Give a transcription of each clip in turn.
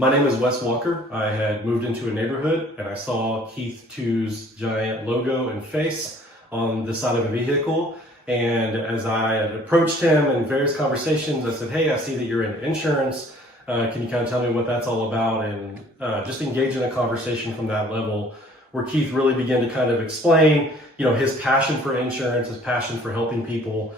My name is Wes Walker. I had moved into a neighborhood and I saw Keith Two's giant logo and face on the side of a vehicle. And as I had approached him in various conversations, I said, hey, I see that you're in insurance. Can you kind of tell me what that's all about? And just engage in a conversation from that level where Keith really began to kind of explain, his passion for insurance, his passion for helping people,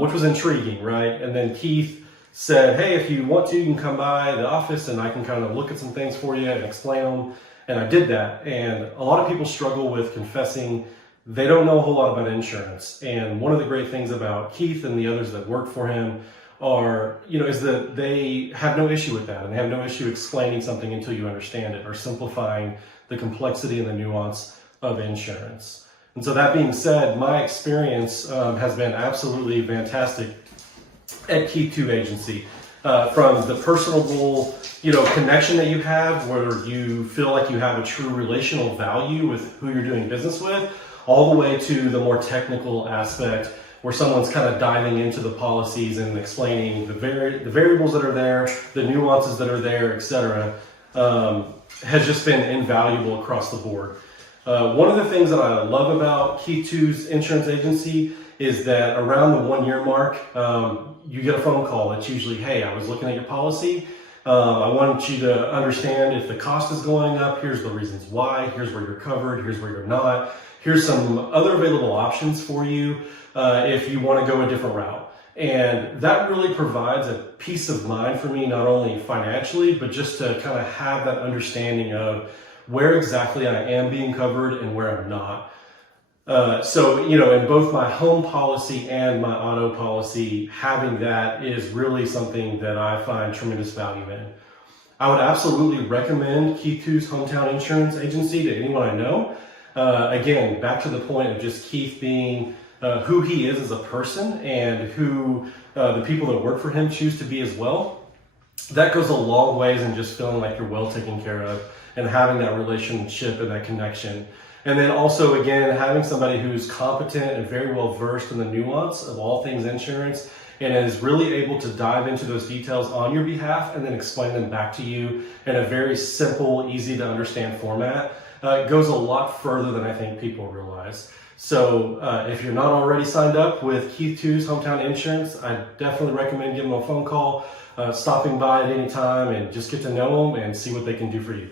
which was intriguing, right? And then Keith said, hey, if you want to, you can come by the office and I can kind of look at some things for you and explain them. And I did that. And a lot of people struggle with confessing they don't know a whole lot about insurance. And one of the great things about Keith and the others that work for him are, is that they have no issue with that and they have no issue explaining something until you understand it or simplifying the complexity and the nuance of insurance. And so that being said, my experience has been absolutely fantastic at Keith Two Agency. From the personable, connection that you have, where you feel like you have a true relational value with who you're doing business with, all the way to the more technical aspect where someone's kind of diving into the policies and explaining the variables that are there, the nuances that are there, etc., has just been invaluable across the board. One of the things that I love about Keith Two's insurance agency is that around the 1 year mark, you get a phone call. It's usually, hey, I was looking at your policy. I want you to understand if the cost is going up, here's the reasons why, here's where you're covered, here's where you're not. Here's some other available options for you if you want to go a different route. And that really provides a peace of mind for me, not only financially, but just to kind of have that understanding of where exactly I am being covered and where I'm not. So, in both my home policy and my auto policy, having that is really something that I find tremendous value in. I would absolutely recommend Keith Two's Hometown Insurance Agency to anyone I know. Again, back to the point of just Keith being who he is as a person and who the people that work for him choose to be as well. That goes a long ways in just feeling like you're well taken care of and having that relationship and that connection. And then also, again, having somebody who's competent and very well versed in the nuance of all things insurance and is really able to dive into those details on your behalf and then explain them back to you in a very simple, easy to understand format goes a lot further than I think people realize. So if you're not already signed up with Keith Two's Hometown Insurance, I definitely recommend giving them a phone call, stopping by at any time and just get to know them and see what they can do for you.